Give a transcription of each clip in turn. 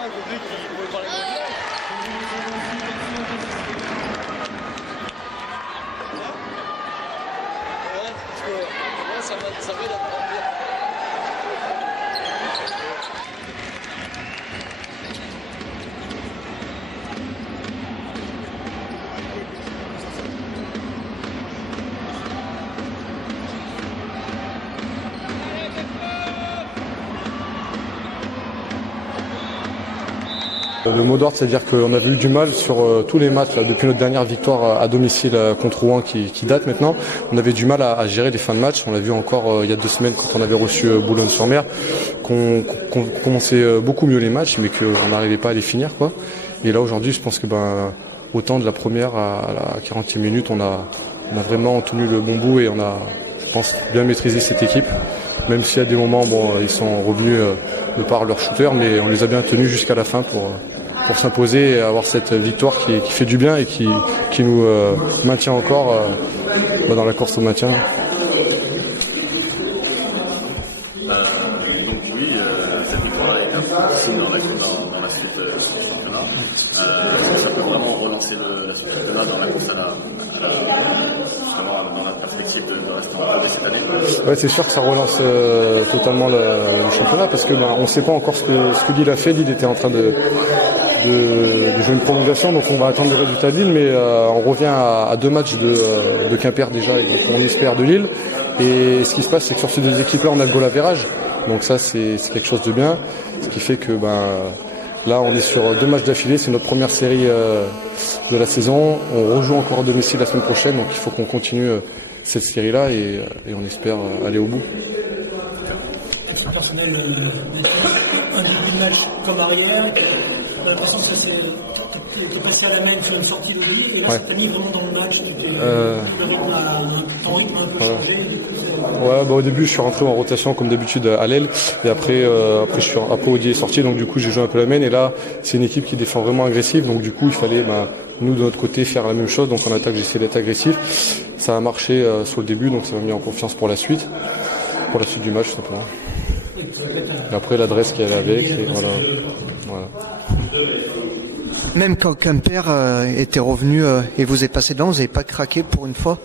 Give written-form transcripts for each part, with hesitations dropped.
pas compris qu'il pouvait parler de village. Ouais, parce que moi, ça m'aide à prendre bien. Le mot d'ordre, c'est-à-dire qu'on avait eu du mal sur tous les matchs là, depuis notre dernière victoire à domicile contre Rouen qui date maintenant. On avait du mal à gérer les fins de match. On l'a vu encore il y a 2 semaines quand on avait reçu Boulogne-sur-Mer, qu'on commençait beaucoup mieux les matchs, mais qu'on n'arrivait pas à les finir, quoi. Et là aujourd'hui, je pense que autant de la première à la 40e minute, on a vraiment tenu le bon bout et on a, je pense, bien maîtrisé cette équipe. Même s'il y a des moments, ils sont revenus de par leur shooter, mais on les a bien tenus jusqu'à la fin pour s'imposer et avoir cette victoire qui fait du bien et qui nous maintient encore dans la course au maintien. Donc oui, cette victoire est importante dans la suite du championnat. Est-ce que ça peut vraiment relancer la suite du championnat dans la course justement dans la perspective de rester en Pro D cette année? Ouais, c'est sûr que ça relance totalement le championnat parce que on ne sait pas encore ce que Lille a fait. Lille était en train de jouer une prolongation, donc on va attendre le résultat de Lille, mais on revient à 2 matchs de Quimper déjà, et donc on espère de Lille. Et ce qui se passe, c'est que sur ces 2 équipes-là, on a le goal average, donc ça c'est quelque chose de bien, ce qui fait que là on est sur 2 matchs d'affilée, c'est notre première série de la saison, on rejoue encore à domicile la semaine prochaine, donc il faut qu'on continue cette série-là et on espère aller au bout. Question personnelle, un début de match comme arrière, l'impression que ça t'es passé à la main sur une sortie d'oubli, et là ça t'a mis vraiment dans le match, ton rythme a un peu changé. Ouais, au début je suis rentré en rotation comme d'habitude à l'aile et après Odier est sorti, donc du coup j'ai joué un peu la main, et là c'est une équipe qui défend vraiment agressive, donc du coup il fallait nous de notre côté faire la même chose, donc en attaque j'ai essayé d'être agressif. Ça a marché sur le début, donc ça m'a mis en confiance pour la suite du match tout simplement. Et après l'adresse qui allait avec, et voilà. Même quand Quimper était revenu et vous êtes passé devant, vous n'avez pas craqué pour une fois?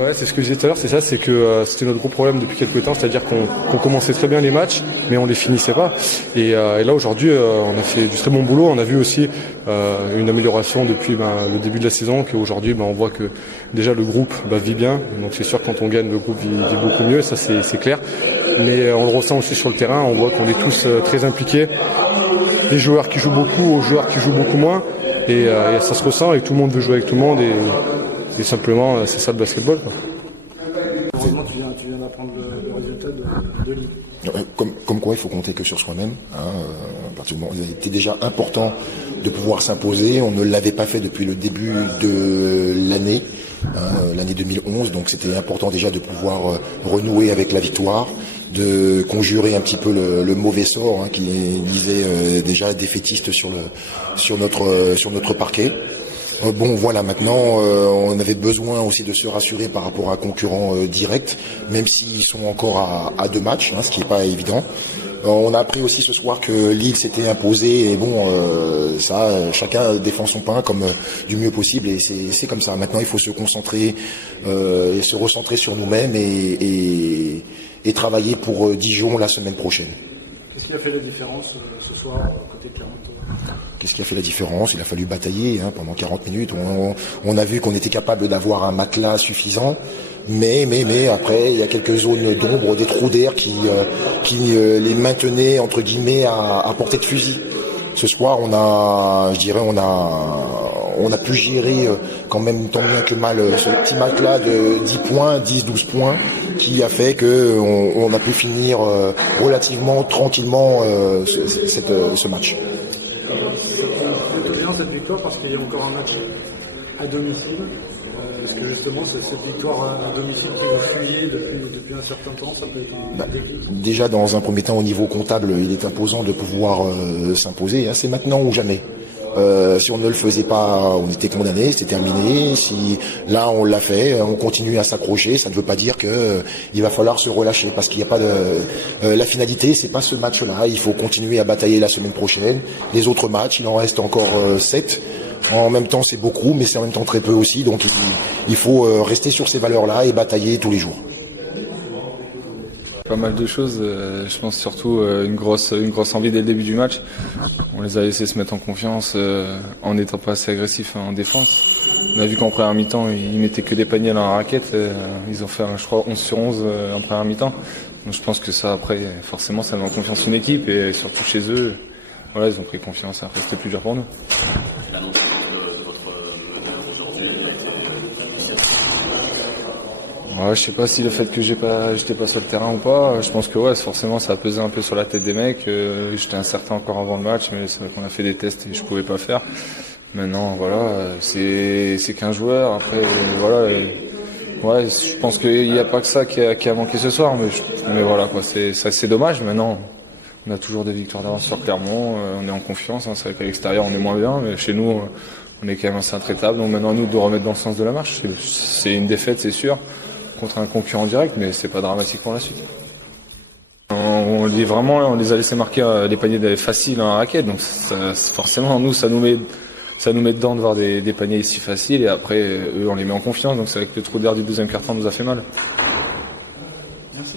Ouais, c'est ce que je disais tout à l'heure, c'est que c'était notre gros problème depuis quelques temps, c'est-à-dire qu'on commençait très bien les matchs, mais on les finissait pas. Et là aujourd'hui, on a fait du très bon boulot. On a vu aussi une amélioration depuis le début de la saison, qu'aujourd'hui on voit que déjà le groupe vit bien. Donc c'est sûr que quand on gagne, le groupe vit beaucoup mieux, ça c'est clair. Mais on le ressent aussi sur le terrain, on voit qu'on est tous très impliqués. Des joueurs qui jouent beaucoup aux joueurs qui jouent beaucoup moins, et ça se ressent, et tout le monde veut jouer avec tout le monde, et simplement c'est ça le basketball, quoi. Heureusement tu viens d'apprendre le résultat de Lille. Comme quoi il faut compter que sur soi-même, à partir du moment où il était déjà important de pouvoir s'imposer, on ne l'avait pas fait depuis le début de l'année, l'année 2011, donc c'était important déjà de pouvoir renouer avec la victoire, de conjurer un petit peu le mauvais sort qui disait déjà défaitiste sur notre parquet. Bon voilà, maintenant on avait besoin aussi de se rassurer par rapport à un concurrent direct, même s'ils sont encore à 2 matchs, ce qui n'est pas évident. On a appris aussi ce soir que Lille s'était imposé, et chacun défend son pain comme du mieux possible, et c'est comme ça. Maintenant il faut se concentrer et se recentrer sur nous-mêmes et travailler pour Dijon la semaine prochaine. Qu'est-ce qui a fait la différence ce soir côté Clermont? Qu'est-ce qui a fait la différence? Il a fallu batailler pendant 40 minutes. On a vu qu'on était capable d'avoir un matelas suffisant, mais après il y a quelques zones d'ombre, des trous d'air qui les maintenaient entre guillemets à portée de fusil. Ce soir on a pu gérer quand même tant bien que mal ce petit matelas de 10 points, 10-12 points, qui a fait qu'on a pu finir relativement tranquillement ce match. C'est bien cette victoire parce qu'il y a encore un match à domicile. Est-ce que justement cette victoire à domicile que vous fuyez depuis un certain temps, ça peut être un déclic? Déjà dans un premier temps au niveau comptable, il est imposant de pouvoir s'imposer. C'est maintenant ou jamais. Si on ne le faisait pas, on était condamné, c'était terminé. Si là on l'a fait, on continue à s'accrocher. Ça ne veut pas dire que il va falloir se relâcher, parce qu'il n'y a pas de la finalité, c'est pas ce match-là. Il faut continuer à batailler la semaine prochaine. Les autres matchs, il en reste encore 7. En même temps, c'est beaucoup, mais c'est en même temps très peu aussi. Donc il faut rester sur ces valeurs-là et batailler tous les jours. Pas mal de choses, je pense surtout une grosse envie dès le début du match. On les a laissés se mettre en confiance en n'étant pas assez agressifs en défense. On a vu qu'en première mi-temps, ils mettaient que des paniers dans la raquette. Ils ont fait, je crois, 11 sur 11 en première mi-temps. Donc je pense que ça, après, forcément, ça met en confiance une équipe, et surtout chez eux, voilà, ils ont pris confiance. Après, c'était plus dur pour nous. Ouais, je sais pas si le fait que j'étais pas sur le terrain ou pas. Je pense que ouais, forcément ça a pesé un peu sur la tête des mecs. J'étais incertain encore avant le match, mais c'est vrai qu'on a fait des tests et je pouvais pas le faire. Maintenant voilà, c'est qu'un joueur. Après voilà, ouais, je pense qu'il n'y a pas que ça qui a manqué ce soir, mais voilà quoi, c'est dommage. Maintenant on a toujours des victoires d'avance sur Clermont, on est en confiance. Hein, c'est vrai qu'à l'extérieur on est moins bien, mais chez nous on est quand même assez intraitable. Donc maintenant à nous de remettre dans le sens de la marche. C'est une défaite, c'est sûr, contre un concurrent direct, mais c'est pas dramatique pour la suite. On les a laissé marquer les paniers faciles dans la raquette, donc forcément nous ça nous met dedans de voir des paniers si faciles, et après eux on les met en confiance, donc c'est vrai que le trou d'air du deuxième quart-temps nous a fait mal.